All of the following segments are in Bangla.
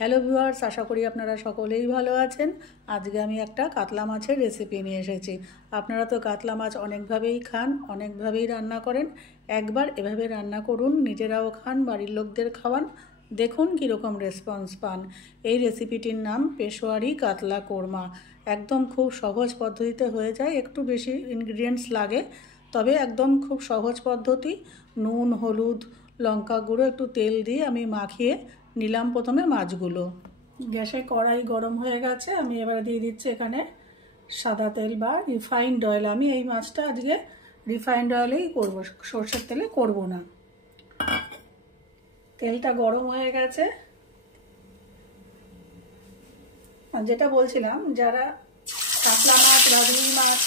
হ্যালো ভিউয়ার্স, আশা করি আপনারা সকলেই ভালো আছেন। আজকে আমি একটা কাতলা মাছের রেসিপি নিয়ে এসেছি। আপনারা তো কাতলা মাছ অনেকভাবেই খান, অনেকভাবেই রান্না করেন। একবার এভাবে রান্না করুন, নিজেরাও খান, বাড়ির লোকদের খাওয়ান, দেখুন কীরকম রেসপন্স পান। এই রেসিপিটির নাম পেশোয়ারি কাতলা কোরমা। একদম খুব সহজ পদ্ধতিতে হয়ে যায়, একটু বেশি ইনগ্রিডিয়েন্টস লাগে, তবে একদম খুব সহজ পদ্ধতি। নুন, হলুদ, লঙ্কা গুঁড়ো, একটু তেল দিয়ে আমি মাখিয়ে নিলাম প্রথমে মাছগুলো। গ্যাসে কড়াই গরম হয়ে গেছে, আমি এবারে দিয়ে দিচ্ছি এখানে সাদা তেল বা রিফাইন্ড অয়েল। আমি এই মাছটা আজকে রিফাইন্ড অয়েলেই করব, সরষের তেলে করব না। তেলটা গরম হয়ে গেছে। আর যেটা বলছিলাম, যারা কাতলা মাছ বা রুই মাছ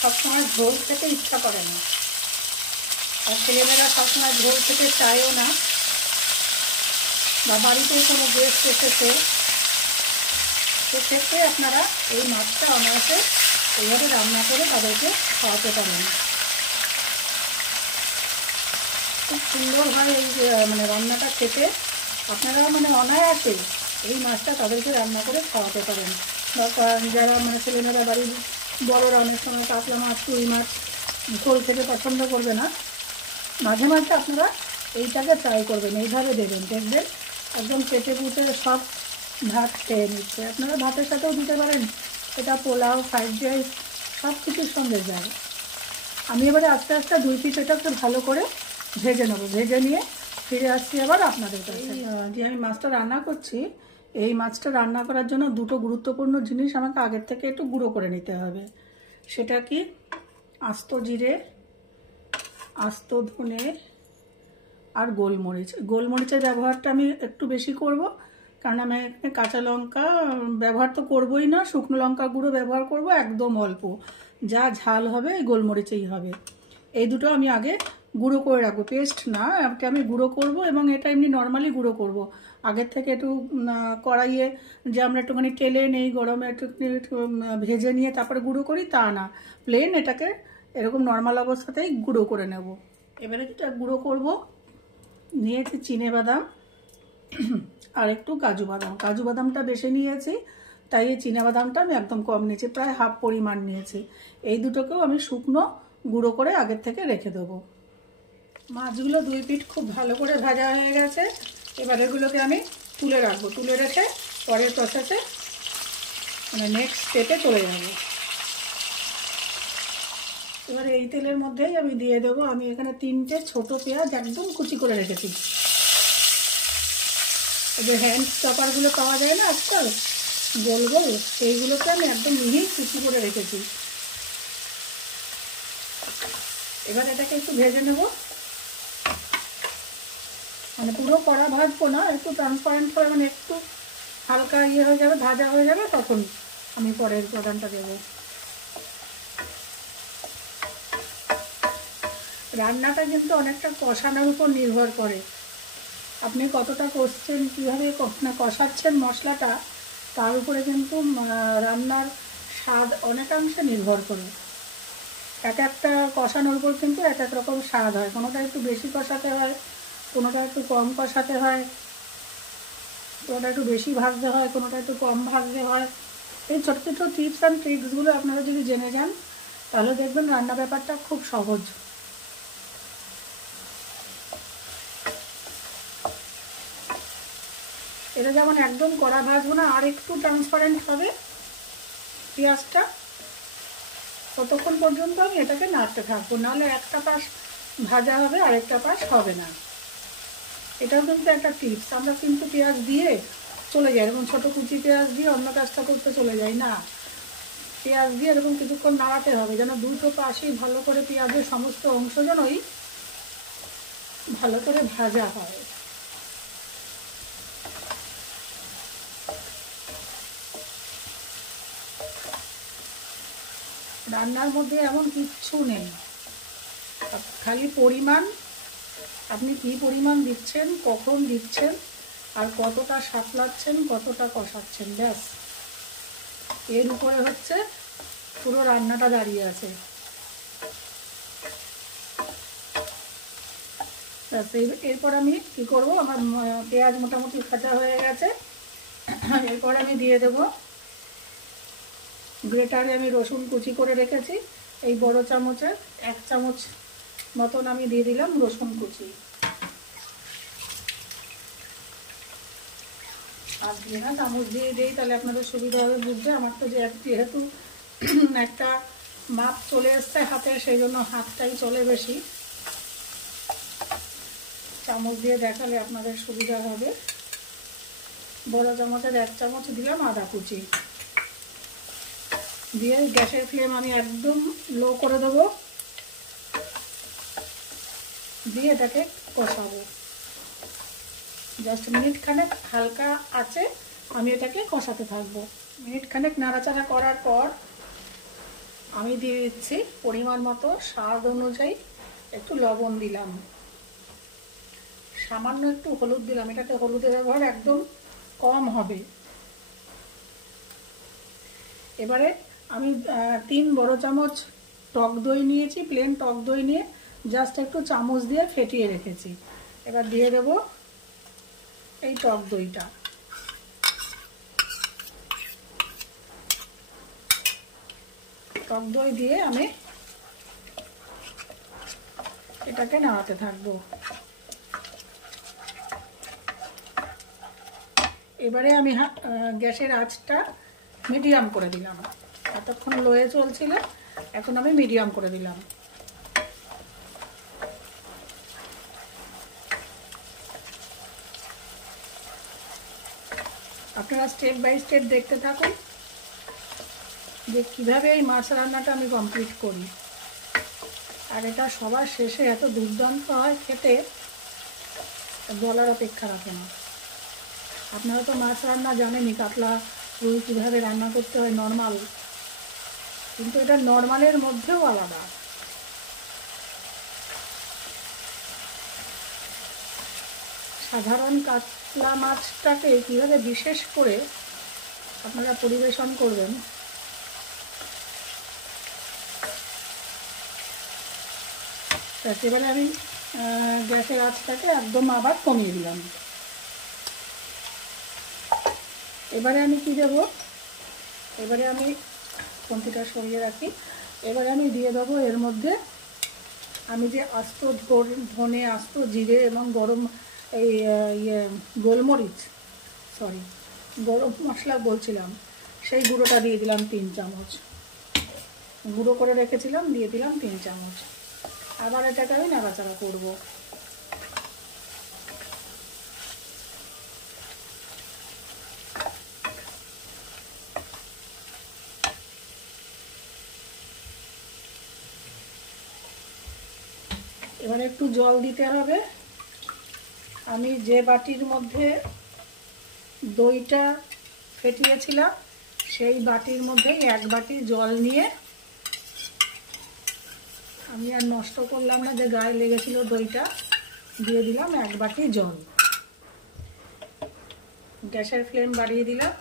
সবসময় ঝোল খেতে ইচ্ছা করে না, আর ছেলেমেয়েরা সবসময় ঝোল খেতে চায়ও না, বা বাড়িতে কোনো গেস্ট এসেছে, সেক্ষেত্রে আপনারা এই মাছটা অনায়াসে এইভাবে রান্না করে তাদেরকে খাওয়াতে পারেন। খুব সুন্দর হয় এই রান্নাটা খেতে। আপনারা অনায়াসে এই মাছটা তাদেরকে রান্না করে খাওয়াতে পারেন। বা যারা ছেলেমেয়েরা বাড়ির বড়রা অনেক সময় কাতলা মাছ, রুই মাছ ঝোল খেতে পছন্দ করবে না, মাঝে মাঝে আপনারা এইটাকে ট্রাই করবেন, এইভাবে দেবেন, দেখবেন একদম পেটে পুটে সব ভাত খেয়ে নিচ্ছে। আপনারা ভাতের সাথেও দিতে পারেন, এটা পোলাও, ফ্রাইড রাইস সব কিছুর সঙ্গে যায়। আমি এবারে আস্তে আস্তে দুই পিস এটাকে ভালো করে ভেজে নেবো, ভেজে নিয়ে ফিরে আসছি আবার আপনাদের কাছে। যে আমি মাছটা রান্না করছি, এই মাছটা রান্না করার জন্য দুটো গুরুত্বপূর্ণ জিনিস আমাকে আগের থেকে একটু গুঁড়ো করে নিতে হবে। সেটা কি? আস্ত জিরে, আস্ত ধনে আর গোলমরিচ। গোলমরিচের ব্যবহারটা আমি একটু বেশি করব, কারণ আমি কাঁচা লঙ্কা ব্যবহার তো করবই না, শুকনো লঙ্কা গুঁড়ো ব্যবহার করব একদম অল্প। যা ঝাল হবে এই গোলমরিচেই হবে। এই দুটো আমি আগে গুঁড়ো করে রাখবো, পেস্ট না, এটা আমি গুঁড়ো করব। এবং এটা এমনি নর্মালি গুঁড়ো করব, আগের থেকে একটু কড়াইয়ে যে আমরা একটুখানি টেলে নেই, গরমে একটুখানি ভেজে নিয়ে তারপরে গুঁড়ো করি, তা না, প্লেন এটাকে এরকম নর্মাল অবস্থাতেই গুঁড়ো করে নেব। এবারে যেটা গুঁড়ো করব, নিয়েছি চিনে বাদাম আর একটু কাজু বাদাম। কাজু বাদামটা বেশি নিয়েছি, তাই এই চিনে বাদামটা আমি একদম কম নিয়েছি, প্রায় হাফ পরিমাণ নিয়েছি। এই দুটোকেও আমি শুকনো গুঁড়ো করে আগের থেকে রেখে দেবো। মাছগুলো দুই পিঠ খুব ভালো করে ভাজা হয়ে গেছে। এবার এগুলোকে আমি তুলে রাখবো, তুলে রেখে পরের প্রসেসে নেক্সট স্টেপে চলে যাবো। এবারে এই তেলের মধ্যেই আমি দিয়ে দেবো, আমি এখানে 3টে ছোট পেঁয়াজ একদম কুচি করে রেখেছি। এই যে হ্যান্ড চপারগুলো পাওয়া যায় না আজকাল, গোল গোল, সেইগুলোকে আমি একদম মিহি কুচি করে রেখেছি। এবার এটাকে একটু ভেজে নেব, পুরো কড়া ভাজবো না, একটু ট্রান্সপারেন্ট করে, একটু হালকা ইয়ে হয়ে যাবে, ভাজা হয়ে যাবে, তখন আমি পরের উপাদানটা দেবো। রান্নাটা কিন্তু অনেকটা কষানোর উপর নির্ভর করে, আপনি কতটা কষছেন, কীভাবে কষাচ্ছেন মশলাটা, তার উপরে কিন্তু রান্নার স্বাদ অনেকাংশে নির্ভর করে। এক একটা কষানোর উপর কিন্তু এক এক রকম স্বাদ হয়, কোনোটা একটু বেশি কষাতে হয়, কোনোটা একটু কম কষাতে হয়, কোনোটা একটু বেশি ভাজতে হয়, কোনোটা একটু কম ভাজতে হয়। এই ছোটো ছোটো টিপস অ্যান্ড ট্রিক্সগুলো আপনারা যদি জেনে যান, তাহলে দেখবেন রান্না ব্যাপারটা খুব সহজ। এটা যেমন একদম কড়া ভাজবো না, আর একটু ট্রান্সপারেন্ট হবে পেঁয়াজটা, ততক্ষণ পর্যন্ত আমি এটাকে নাড়তে থাকবো, নাহলে একটা পাশ ভাজা হবে আরেকটা পাশ হবে না। এটাও কিন্তু একটা টিপস। আমরা কিন্তু পেঁয়াজ দিয়ে চলে যাই, এরকম ছোটো কুচি পেঁয়াজ দিয়ে অন্য কাজটা করতে চলে যাই না, পেঁয়াজ দিয়ে এরকম কিছুক্ষণ নাড়াতে হবে, যেন দুটো পাশেই ভালো করে পেঁয়াজের সমস্ত অংশ যেনই ভালো করে ভাজা হয়। রান্নার মধ্যে এমন কিচ্ছু নেই, খালি পরিমাণ, আপনি কী পরিমাণ দিচ্ছেন, কখন দিচ্ছেন, আর কতটা সাঁতলাচ্ছেন, কতটা কষাচ্ছেন, ব্যাস এর উপরে হচ্ছে পুরো রান্নাটা দাঁড়িয়ে আছে। এরপর আমি কি করব, আমার পেঁয়াজ মোটামুটি কাটা হয়ে গেছে। এরপর আমি দিয়ে দেব গ্রেটারে আমি রসুন কুচি করে রেখেছি, এই বড় চামচের 1 চামচ মতন আমি দিয়ে দিলাম রসুন কুচি। আর দিয়ে না চামচ দিয়ে দিই, তাহলে আপনাদের সুবিধা হবে বুঝতে। আমার তো যেহেতু একটা মাপ চলে এসছে হাতে, সেই জন্য হাতটাই চলে বেশি, চামচ দিয়ে দেখালে আপনাদের সুবিধা হবে। বড় চামচের 1 চামচ দিলাম আদা কুচি দিয়ে গ্যাসের ফ্লেম আমি একদম লো করে দেবো, দিয়ে এটাকে কষাবো। জাস্ট মিনিট খানেক হালকা আছে আমি এটাকে কষাতে থাকবো। মিনিট খানেক নাড়াচাড়া করার পর আমি দিয়ে দিচ্ছি পরিমাণ মতো স্বাদ অনুযায়ী একটু লবণ দিলাম, সামান্য একটু হলুদ দিলাম। এটাতে হলুদের ব্যবহার একদম কম হবে। এবারে আমি 3 বড় চামচ টক দই নিয়েছি, প্লেন টক দই নিয়ে জাস্ট একটু চামচ দিয়ে ফেটিয়ে রেখেছি। এবার দিয়ে দেব এই টক দইটা। টক দই দিয়ে আমি এটাকে নাড়াতে থাকবো। এবারে আমি গ্যাসের আঁচটা মিডিয়াম করে দিলাম। এতক্ষণ লোয়ে চলছিল, এখন আমি মিডিয়াম করে দিলাম। আপনারা স্টেপ বাই স্টেপ দেখতে থাকুন যে কীভাবে এই মাছ রান্নাটা আমি কমপ্লিট করি। আর এটা সবার শেষে এত দুর্দান্ত হয় খেতে, বলার অপেক্ষা রাখে না। আপনারা তো মাছ রান্না জানেনই, কাতলা রুই কীভাবে রান্না করতে হয় নর্মাল, কিন্তু এটা নর্মালের মধ্যেও আলাদা। সাধারণ কাতলা মাছটাকে কীভাবে বিশেষ করে আপনারা পরিবেশন করবেন, এবারে আমি গ্যাসের আঁচটাকে একদম আবার কমিয়ে দিলাম। এবারে আমি কি দেব, এবারে আমি খুন্তিটা সরিয়ে রাখি। এবারে আমি দিয়ে দেবো এর মধ্যে আমি যে আস্ত ধনে, আস্ত জিরে এবং গরম এই গোলমরিচ, গরম মশলা বলছিলাম, সেই গুঁড়োটা দিয়ে দিলাম 3 চামচ। গুঁড়ো করে রেখেছিলাম, দিয়ে দিলাম 3 চামচ। আবার এটাকে আমি নাড়াচাড়া করবো। এবারে একটু জল দিতে হবে। আমি যে বাটির মধ্যে দইটা ফেটিয়েছিলাম সেই বাটির মধ্যেই 1 বাটি জল নিয়ে, আমি আর নষ্ট করলাম না, যে গায়ে লেগেছিল দইটা, দিয়ে দিলাম 1 বাটি জল। গ্যাসের ফ্লেম বাড়িয়ে দিলাম।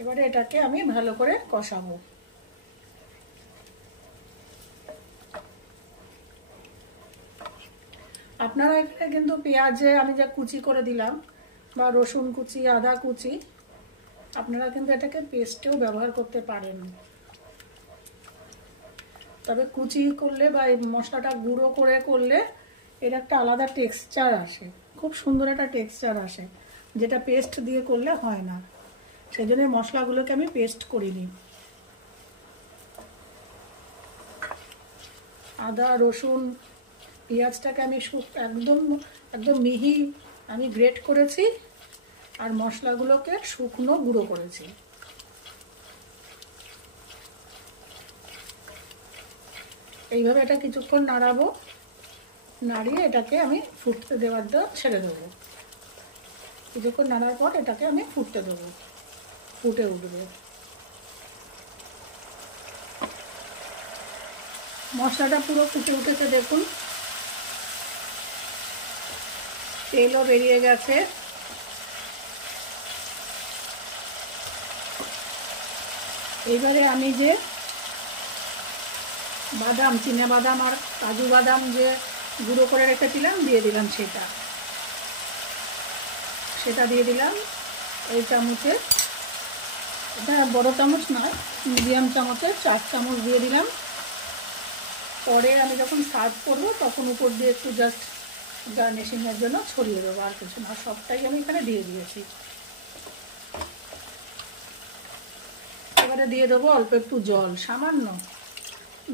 এবারে এটাকে আমি ভালো করে কষাবো। আপনারা এখানে কিন্তু পেঁয়াজে আমি যা কুচি করে দিলাম বা রসুন কুচি, আদা কুচি, আপনারা কিন্তু এটাকে পেস্টেও ব্যবহার করতে পারেন। তবে কুচি করলে বা এই মশলাটা গুঁড়ো করে করলে এর একটা আলাদা টেক্সচার আসে, খুব সুন্দর একটা টেক্সচার আসে, যেটা পেস্ট দিয়ে করলে হয় না। সেই জন্য মশলাগুলোকে আমি পেস্ট করিনি। আদা, রসুন, পেঁয়াজটাকে আমি একদম মিহি আমি গ্রেট করেছি, আর মশলাগুলোকে শুকনো গুঁড়ো করেছি। এইভাবে এটা কিছুক্ষণ নাড়াবো, নাড়িয়ে এটাকে আমি ফুটতে দেওয়ার জন্য ছেড়ে দেবো। কিছুক্ষণ নাড়ার পর এটাকে আমি ফুটতে দেবো, ফুটে উঠবে। মশলাটা পুরো ফুটে উঠেছে, দেখুন তেলও বেরিয়ে গেছে। এইবারে আমি যে বাদাম, চিনা বাদাম আর কাজু বাদাম যে গুঁড়ো করে রেখেছিলাম, দিয়ে দিলাম সেটা দিয়ে দিলাম এই চামচে, এটা বড় চামচ নয়, মিডিয়াম চামচে 4 চামচ দিয়ে দিলাম। পরে আমি যখন সার্ভ করবো তখন উপর দিয়ে একটু জাস্ট গার্নিশিংয়ের জন্য ছড়িয়ে দেবো, আর কিছু না, সবটাই আমি এখানে দিয়ে দিয়েছি। এবারে দিয়ে দেবো অল্প একটু জল, সামান্য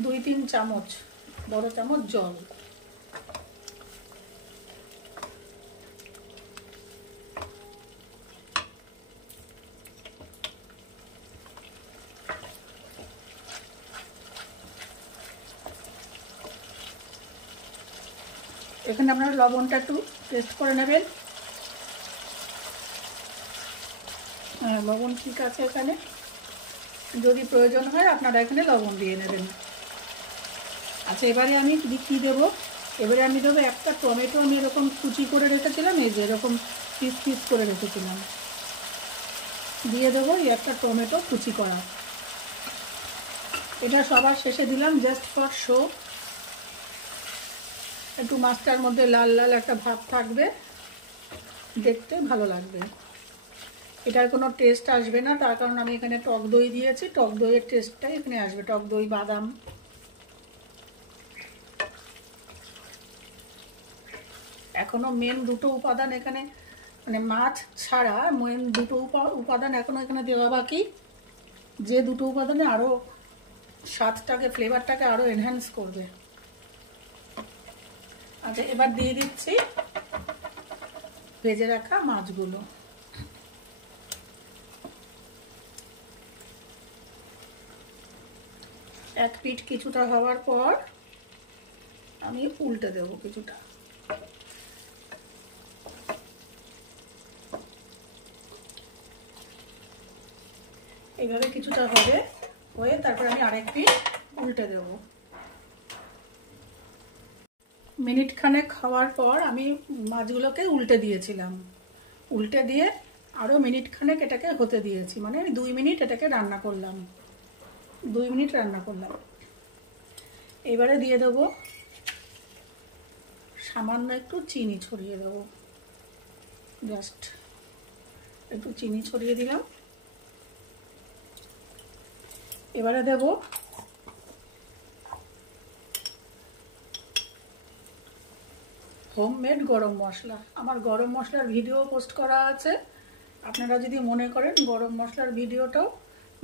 2-3 চামচ, বড় চামচ জল। এখানে আপনারা লবণটা একটু টেস্ট করে নেবেন। হ্যাঁ, লবণ ঠিক আছে এখানে, যদি প্রয়োজন হয় আপনারা এখানে লবণ দিয়ে নেবেন। আচ্ছা, এবারে আমি কী দেবো, এবারে আমি দেবো একটা টমেটো, আমি এরকম কুচি করে রেখেছিলাম, এই যে এরকম পিস পিস করে রেখেছিলাম, দিয়ে দেবো এই একটা টমেটো কুচি করা। এটা সবার শেষে দিলাম জাস্ট ফর শো, একটু মাছটার মধ্যে লাল লাল একটা ভাব থাকবে, দেখতে ভালো লাগবে। এটার কোনো টেস্ট আসবে না, তার কারণ আমি এখানে টক দই দিয়েছি, টক দইয়ের টেস্টটাই এখানে আসবে, টক দই, বাদাম। এখনো মেন দুটো উপাদান এখানে, মানে মাছ ছাড়া মেন দুটো উপাদান এখনো এখানে দেওয়া বাকি, যে দুটো উপাদানে আরও স্বাদটাকে, ফ্লেভারটাকে আরও এনহ্যান্স করবে। আচ্ছা, এবার দিয়ে দিচ্ছি ভেজে রাখা মাছগুলো। এক পিঠ কিছুটা হওয়ার পর আমি উল্টে দেবো কিছুটা। এইভাবে কিছুটা হবে, হয়ে তারপর আমি আরেক পিঠ উল্টে দেব। মিনিট খানেক খাওয়ার পর আমি মাছগুলোকে উল্টে দিয়েছিলাম, উল্টে দিয়ে আরও মিনিট খানেক এটাকে হতে দিয়েছি, মানে আমি 2 মিনিট এটাকে রান্না করলাম, 2 মিনিট রান্না করলাম। এবারে দিয়ে দেবো সামান্য একটু চিনি ছড়িয়ে দেবো, জাস্ট একটু চিনি ছড়িয়ে দিলাম। এবারে দেব হোমমেড গরম মশলা। আমার গরম মশলার ভিডিও পোস্ট করা আছে, আপনারা যদি মনে করেন গরম মশলার ভিডিওটাও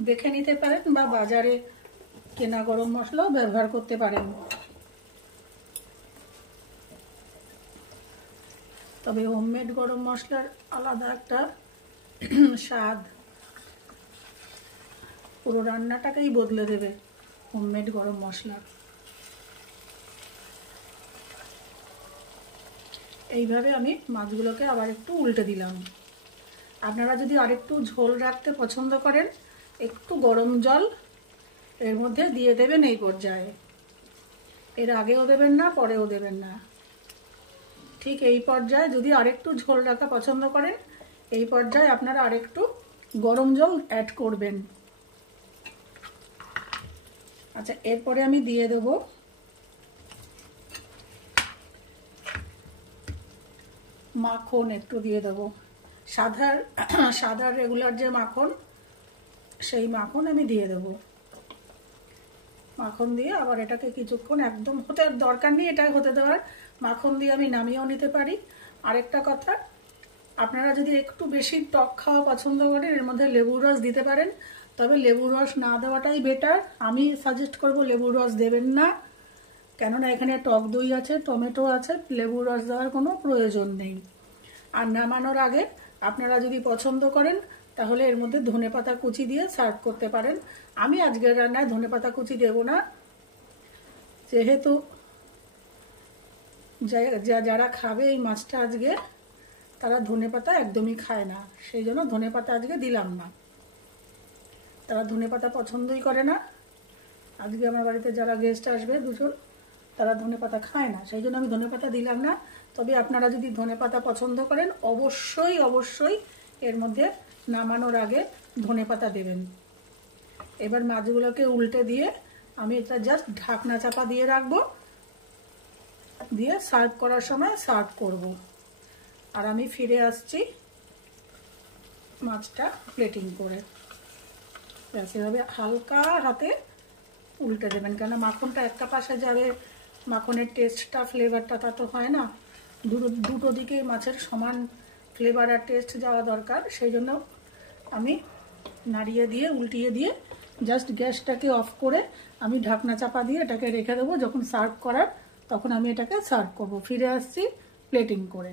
দেখে নিতে পারেন, বা বাজারে কেনা গরম মশলাও ব্যবহার করতে পারেন। তবে হোমমেড গরম মশলার আলাদা একটা স্বাদ, পুরো রান্নাটাকেই বদলে দেবে হোমমেড গরম মশলা। এইভাবে আমি মাছগুলোকে আবার একটু উল্টে দিলাম। আপনারা যদি আরেকটু ঝোল রাখতে পছন্দ করেন, একটু গরম জল এর মধ্যে দিয়ে দেবেন এই পর্যায়ে, এর আগেও দেবেন না, পরেও দেবেন না, ঠিক এই পর্যায়ে যদি আরেকটু ঝোল রাখা পছন্দ করেন, এই পর্যায়ে আপনারা আরেকটু গরম জল অ্যাড করবেন। আচ্ছা, এরপরে আমি দিয়ে দেব মাখন, একটু দিয়ে দেবো সাদা রেগুলার যে মাখন, সেই মাখন আমি দিয়ে দেব। মাখন দিয়ে আবার এটাকে কিছুক্ষণ, একদম হতে দরকার নেই এটা হতে দেওয়ার, মাখন দিয়ে আমি নামিয়েও নিতে পারি। আরেকটা কথা, আপনারা যদি একটু বেশি টক খাওয়া পছন্দ করেন, এর মধ্যে লেবুর রস দিতে পারেন, তবে লেবুর রস না দেওয়াটাই বেটার। আমি সাজেস্ট করব লেবুর রস দেবেন না, কেননা এখানে টক দই আছে, টমেটো আছে, লেবুর রস দেওয়ার কোনো প্রয়োজন নেই। আর নামানোর আগে আপনারা যদি পছন্দ করেন তাহলে এর মধ্যে ধনেপাতা কুচি দিয়ে সার্ভ করতে পারেন। আমি আজকের রান্নায় ধনেপাতা কুচি দেব না, যেহেতু যারা খাবে এই মাছটা আজকে, তারা ধনেপাতা একদমই খায় না, সেই জন্য ধনেপাতা আজকে দিলাম না। তারা ধনেপাতা পছন্দই করে না। আজকে আমার বাড়িতে যারা গেস্ট আসবে দুজন, তারা ধনেপাতা খায় না, সেই জন্য আমি ধনেপাতা দিলাম না। তবে আপনারা যদি ধনেপাতা পছন্দ করেন, অবশ্যই অবশ্যই এর মধ্যে নামানোর আগে ধনেপাতা দেবেন। এবার মাছগুলোকে উল্টে দিয়ে আমি এটা জাস্ট ঢাকনা চাপা দিয়ে রাখবো, দিয়ে সার্ভ করার সময় সার্ভ করব। আর আমি ফিরে আসছি মাছটা প্লেটিং করে। এভাবে হালকা হাতে উল্টে দেবেন, কেন মাখনটা একটা পাশে যাবে, মাখনের টেস্টটা ফ্লেভারটা তা তো হয় না, দুটো দিকেই মাছের সমান ফ্লেভার আর টেস্ট যাওয়া দরকার। সেই জন্য আমি নাড়িয়ে দিয়ে উল্টিয়ে দিয়ে জাস্ট গ্যাসটাকে অফ করে আমি ঢাকনা চাপা দিয়ে এটাকে রেখে দেবো। যখন সার্ভ করার তখন আমি এটাকে সার্ভ করব। ফিরে আসছি প্লেটিং করে।